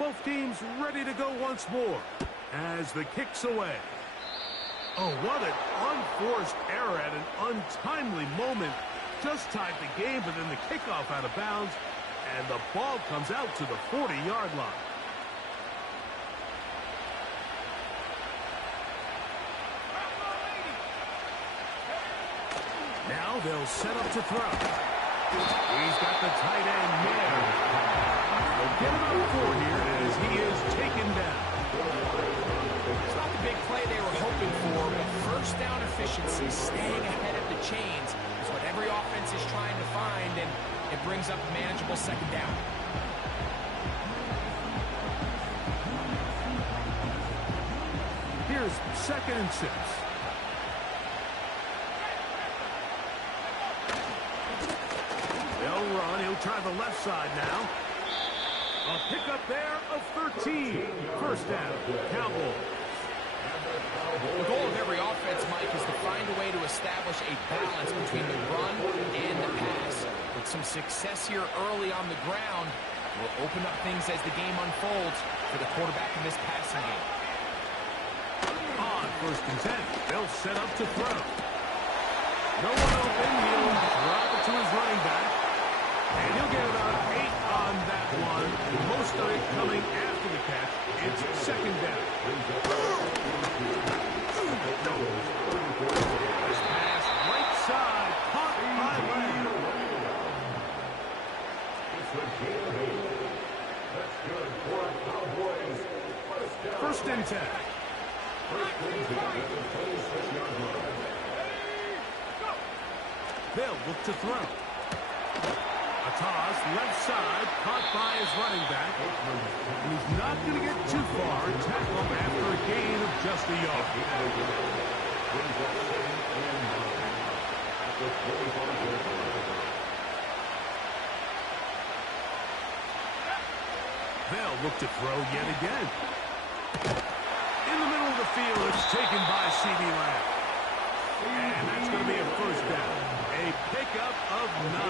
Both teams ready to go once more as the kick's away. Oh, what an unforced error at an untimely moment. Just tied the game, but then the kickoff out of bounds, and the ball comes out to the 40-yard line. Now they'll set up to throw. He's got the tight end there. They'll get him out 4 here as he is taken down. It's not the big play they were hoping for, but first down efficiency, staying ahead of the chains, is what every offense is trying to find, and it brings up a manageable second down. Here's 2nd and 6. They'll run. He'll try the left side now. A pickup there of 13. First down, Cowboys. The goal of every offense, Mike, is to find a way to establish a balance between the run and the pass. With some success here early on the ground, will open up things as the game unfolds for the quarterback in this passing game. On 1st and 10, they'll set up to throw. No one open. He'll drop it to his running back. And he'll get about 8 on that one. Most of it coming after the catch. It's 2nd down. This pass right side, caught by Lamb. 1st and 10. They'll look to throw. A toss, left side, caught by his running back. And he's not going to get too far and tackle him after a gain of just a yard. They'll look to throw yet again. In the middle of the field, it's taken by C.D. Lamb. And that's going to be a first down. A pickup of 9.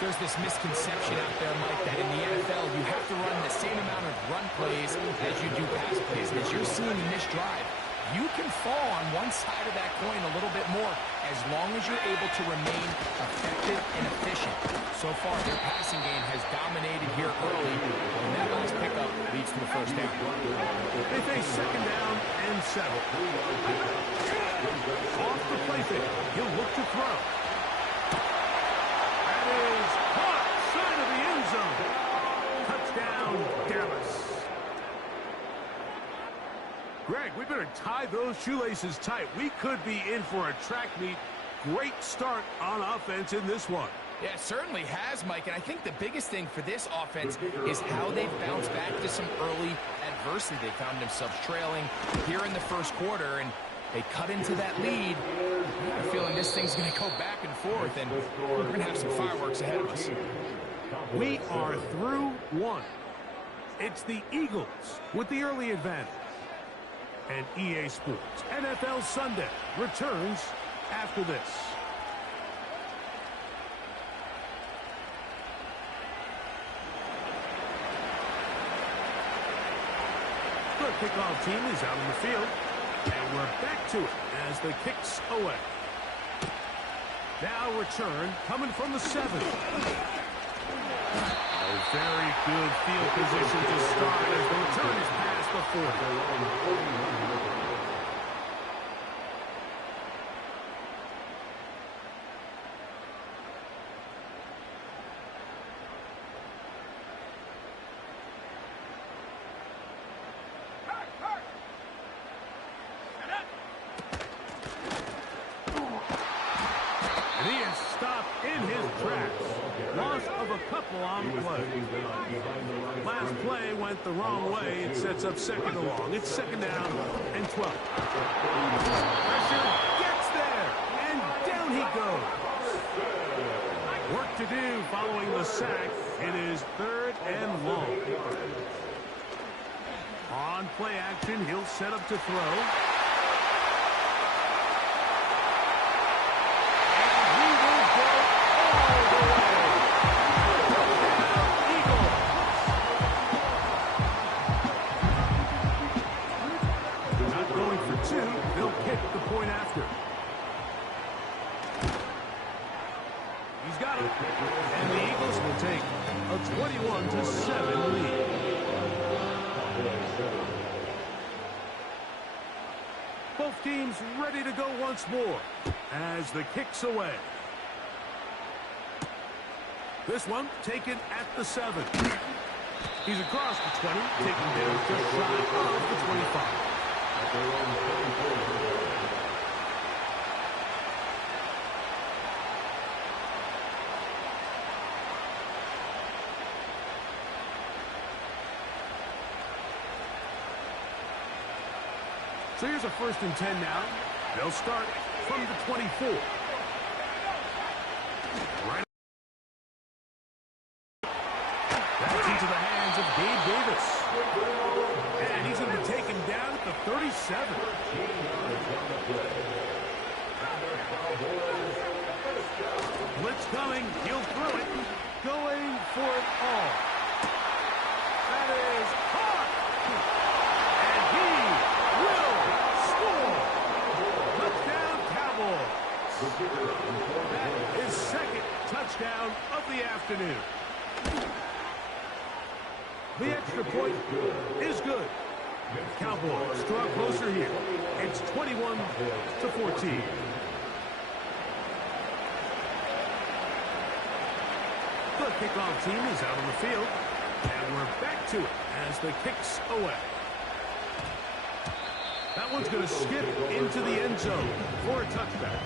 There's this misconception out there, Mike, that in the NFL you have to run the same amount of run plays as you do pass plays. And as you're seeing in this drive, you can fall on one side of that coin a little bit more as long as you're able to remain effective and efficient. So far, their passing game has dominated here early, and that last pickup leads to the first down. They face 2nd down and 7. Off the play fake, he'll look to throw. That is caught side of the end zone. Touchdown, Dallas. Greg, we better tie those shoelaces tight. We could be in for a track meet. Great start on offense in this one. Yeah, it certainly has, Mike, and I think the biggest thing for this offense is how they've bounced back to some early adversity. They found themselves trailing here in the first quarter, and they cut into that lead. I'm feeling this thing's going to go back and forth, and we're going to have some fireworks ahead of us. We are through 1. It's the Eagles with the early advantage. And EA Sports NFL Sunday returns after this. The kickoff team is out on the field, and we're back to it as the kick's away. Now return coming from the 7. A very good field position to start as the return is past the 40. And he is stopped in his tracks. Loss of a couple on the play. Last play went the wrong way. It sets up 2nd and long. It's 2nd down and 12. Pressure gets there, and down he goes. Work to do following the sack. It is 3rd and long. On play action, he'll set up to throw. got him. And the Eagles will take a 21-7 lead. Both teams ready to go once more as the kick's away. This one taken at the 7. He's across the 20, taken down just shy of the 25. So here's a 1st and 10 now. They'll start from the 24. Right. That's into the hands of Gabe Davis. And he's going to be taken down at the 37. Blitz coming. He'll throw it. Going for it all. That is caught. And he will score. Touchdown, Cowboys. That is 2nd touchdown of the afternoon. The extra point is good. Cowboys draw closer here. It's 21-14. The kickoff team is out on the field. And we're back to it as the kick's away. That one's going to skip into the end zone for a touchback.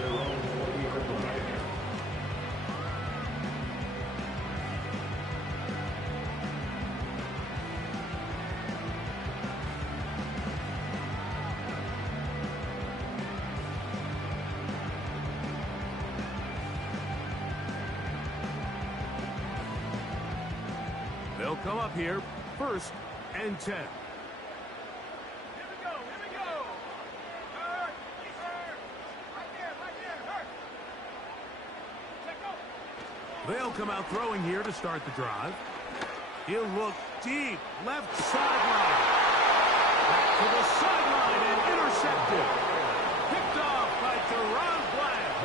They'll come up here, 1st and 10. They'll come out throwing here to start the drive. He'll look deep, left sideline. Back to the sideline and intercepted. Picked off by Deron Bland.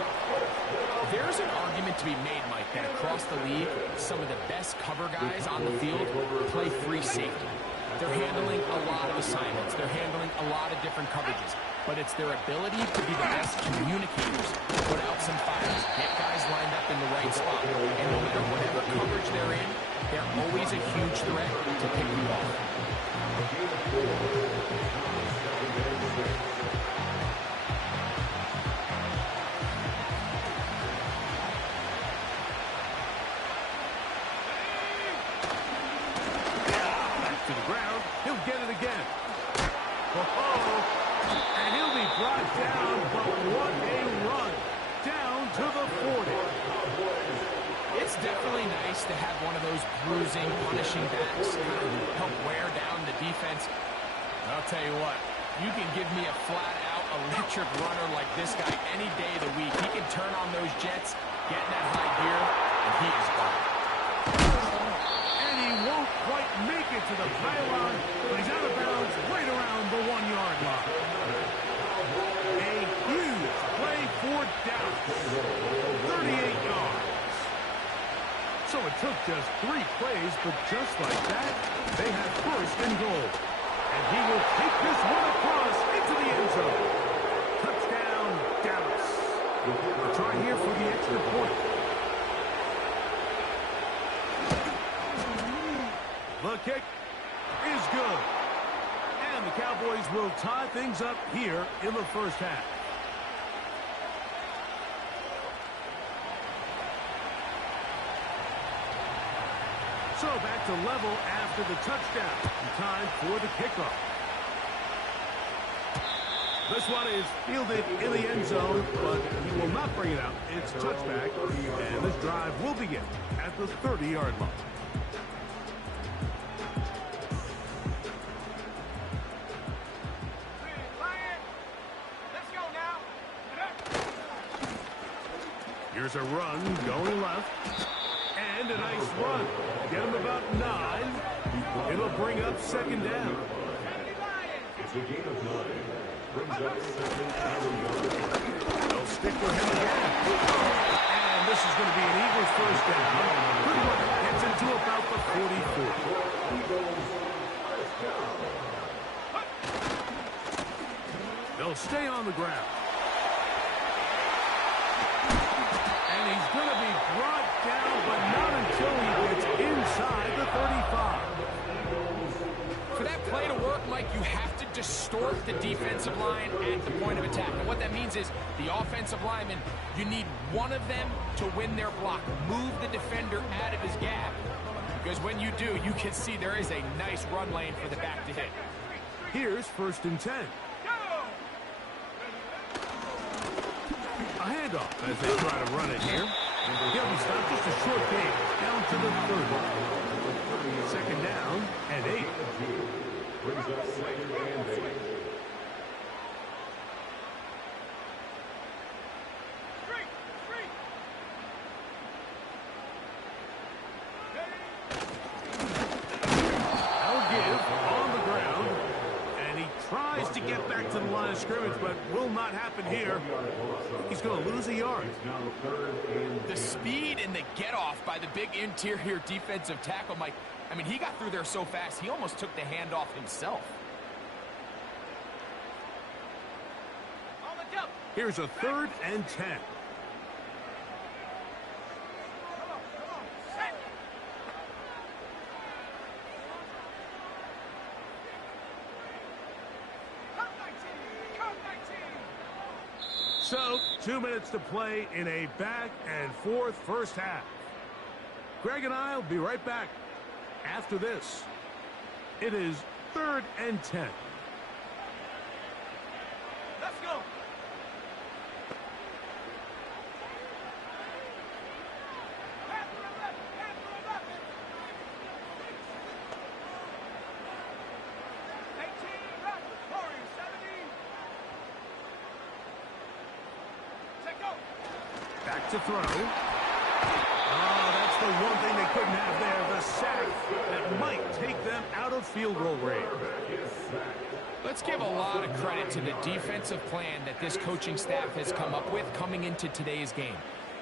There's an argument to be made, Mike, that across the league, some of the best cover guys on the field play free safety. They're handling a lot of assignments. They're handling a lot of different coverages. But it's their ability to be the best communicators, put out some fires, get guys lined up in the right spot. And no matter whatever coverage they're in, they're always a huge threat to pick you off. Back to the ground. He'll get it again. And he'll be brought down, but what a run. Down to the 40. It's definitely nice to have one of those bruising, punishing backs kind of help wear down the defense. I'll tell you what, you can give me a flat-out electric runner like this guy any day of the week. He can turn on those jets, get in that high gear, and he is gone. And he won't quite make it to the pylon, but he's out of bounds right around the 1-yard line. A huge play for Dallas. 38 yards. So it took just 3 plays, but just like that, they have 1st and goal. And he will take this one across into the end zone. Touchdown, Dallas. A try here for the extra point. The kick is good. And the Cowboys will tie things up here in the 1st half. So back to level after the touchdown. Time for the kickoff. This one is fielded in the end zone, but he will not bring it out. It's touchback, and this drive will begin at the 30-yard line. Here's a run going left. And a nice run. Get him about 9. It'll bring up 2nd down. It's a gain of 9. Brings up 2nd down. They'll stick with him again. And this is going to be an Eagles first down. Good work. Gets into about the 44. They'll stay on the ground. And he's going to be brought down, but not until he gets inside the 35. For that play to work, Mike, you have to distort the defensive line at the point of attack. And what that means is the offensive lineman, you need one of them to win their block. Move the defender out of his gap. Because when you do, you can see there is a nice run lane for the back to hit. Here's 1st and 10. A handoff as they try to run it here. He'll be stopped just a short gain down to the 30. 2nd down and 8. Brings up 2nd and 8. To get back to the line of scrimmage, but will not happen here. He's going to lose a yard. The speed and the get-off by the big interior defensive tackle, Mike. I mean, he got through there so fast, he almost took the handoff himself. Here's a 3rd and 10. So, 2 minutes to play in a back-and-forth first half. Greg and I will be right back after this. It is 3rd and 10. Let's go. Back to throw. Oh, that's the one thing they couldn't have there, the sack that might take them out of field goal range. Let's give a lot of credit to the defensive plan that this coaching staff has come up with coming into today's game.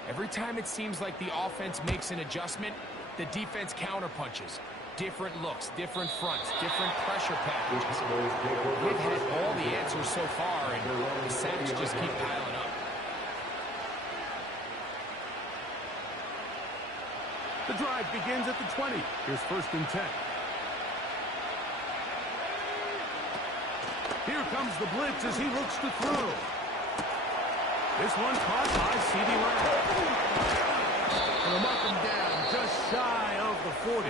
Every time it seems like the offense makes an adjustment, the defense counterpunches. Different looks, different fronts, different pressure packages. We've had all the answers so far, and the sacks just keep piling up. The drive begins at the 20. Here's 1st and 10. Here comes the blitz as he looks to throw. This one caught by C.D. Lamb. And they'll mark him down just shy of the 40.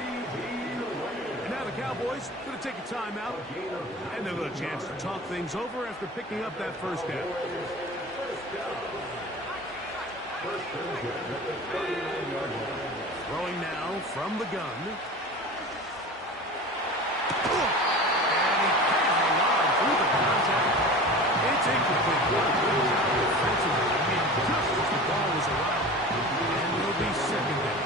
And now the Cowboys going to take a timeout. And they'll get a chance to talk things over after picking up that first down. Throwing now from the gun. And he carries the line through the contact. It's incomplete. Defensively, I mean, just as the ball was around. And it'll be 2nd down.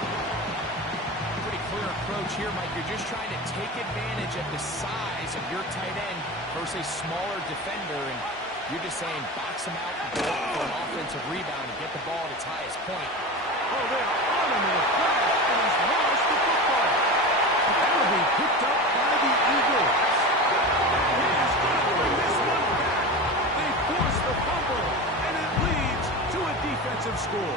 Pretty clear approach here, Mike. You're just trying to take advantage of the size of your tight end versus a smaller defender. And you're just saying box him out and go for an offensive rebound and get the ball at its highest point. Oh, they're on him in a flash, and he's lost the football. That'll be picked up by the Eagles. He's going to bring this one back. They force the fumble, and it leads to a defensive score.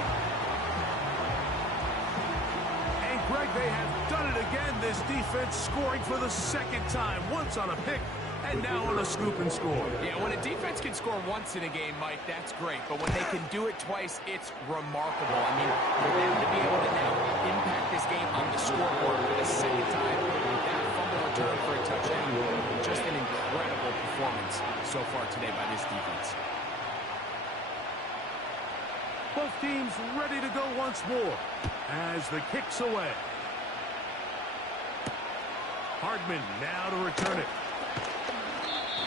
And, Greg, they have done it again. This defense scoring for the 2nd time. Once on a pick, and now on a scoop and score. Yeah, when a defense can score once in a game, Mike, that's great. But when they can do it twice, it's remarkable. I mean, for them to be able to now impact this game on the scoreboard for the 2nd time, that fumble return for a touchdown, just an incredible performance so far today by this defense. Both teams ready to go once more as the kick's away. Hardman now to return it.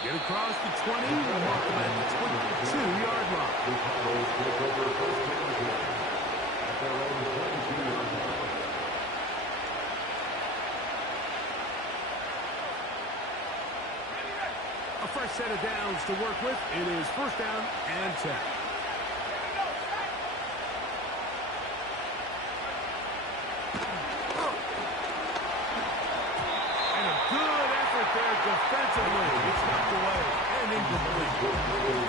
Get across the 20, mark him at the 22-yard line. A fresh set of downs to work with. It is 1st down and 10. Defensively, it's knocked away and incomplete.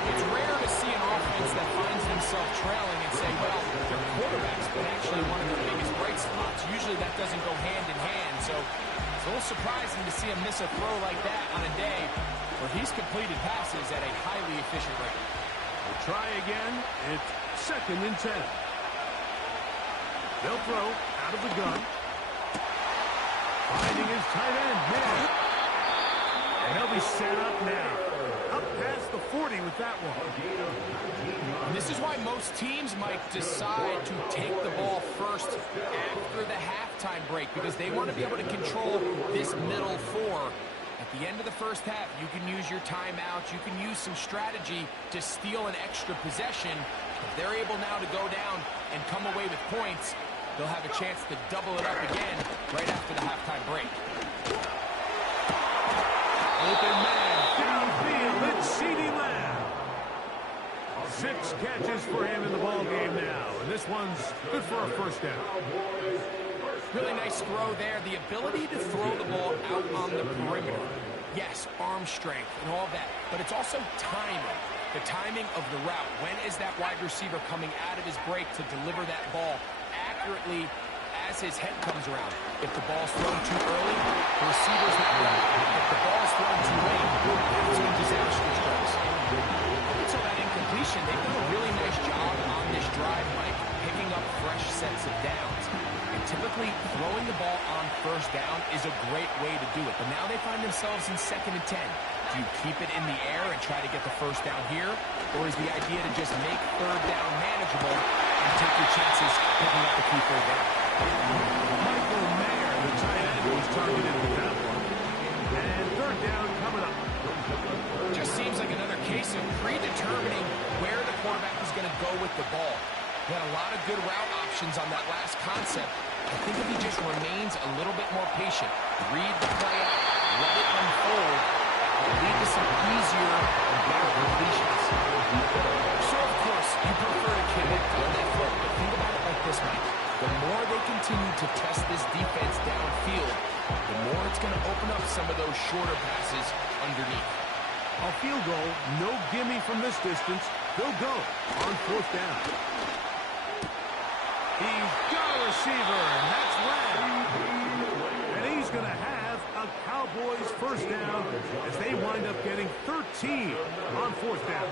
It's rare to see an offense that finds themselves trailing and say, well, their quarterback's been actually one of their biggest bright spots. Usually that doesn't go hand in hand, so it's a little surprising to see him miss a throw like that on a day where he's completed passes at a highly efficient rate. We'll try again. It's 2nd and 10. They'll throw out of the gun. Finding his tight end, man. And he'll be set up now. Up past the 40 with that one. And this is why most teams might decide to take the ball first after the halftime break, because they want to be able to control this middle 4. At the end of the first half, you can use your timeouts. You can use some strategy to steal an extra possession. If they're able now to go down and come away with points, they'll have a chance to double it up again right after the halftime break. Open man, downfield, it's CeeDee Lamb. 6 catches for him in the ball game now, and this one's good for a first down. Really nice throw there. The ability to throw the ball out on the perimeter. Yes, arm strength and all that, but it's also timing. The timing of the route. When is that wide receiver coming out of his break to deliver that ball accurately as his head comes around? If the ball's thrown too early, the receiver's not ready. If the ball's thrown too late, that's when disaster strikes. Until that incompletion, they've done a really nice job on this drive, Mike, picking up fresh sets of downs. And typically, throwing the ball on first down is a great way to do it. But now they find themselves in 2nd and 10. Do you keep it in the air and try to get the first down here? Or is the idea to just make 3rd down manageable and take your chances picking up the key 3rd down? Michael Mayer, the tight end, was targeted with that one. And 3rd down coming up. Just seems like another case of predetermining where the quarterback is going to go with the ball. He had a lot of good route options on that last concept. I think if he just remains a little bit more patient, read the play out, let it unfold, will lead to some easier and better completions. So, of course, you prefer to commit on that throw, but think about it like this, Mike. The more they continue to test this defense downfield, the more it's going to open up some of those shorter passes underneath. A field goal, no gimme from this distance. They'll go on 4th down. He's got a receiver, and that's Lamb. And he's going to have a Cowboys first down as they wind up getting 13 on 4th down.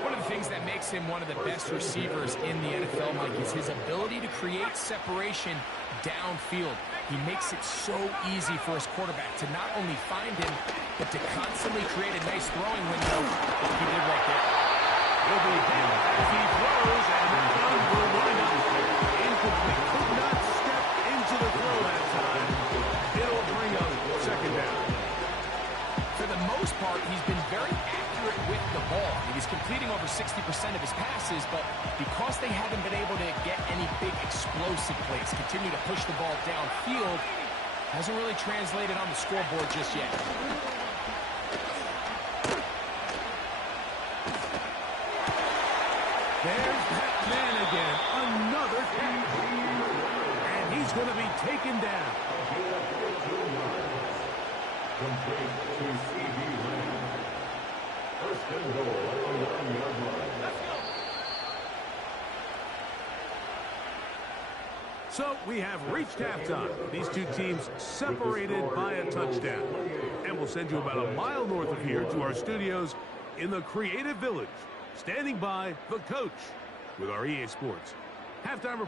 One of the things that makes him one of the best receivers in the NFL, Mike, is his ability to create separation downfield. He makes it so easy for his quarterback to not only find him, but to constantly create a nice throwing window like he did right there. He'll be hit as he throws, and the gun will wind up incomplete. Could not step into the throw that time. It'll bring up 2nd down. For the most part, he's been very accurate with the ball. He's completing over 60% of his passes, but because they haven't been able to get any big explosive plays, continue to push the ball downfield, hasn't really translated on the scoreboard just yet. There's that man again. Another catch. And he's going to be taken down. Complete to CeeDee Lamb. 1st and goal on the 1-yard line. So we have reached halftime. These two teams separated by a touchdown. And we'll send you about a mile north of here to our studios in the Creative Village. Standing by, the coach with our EA Sports halftime report.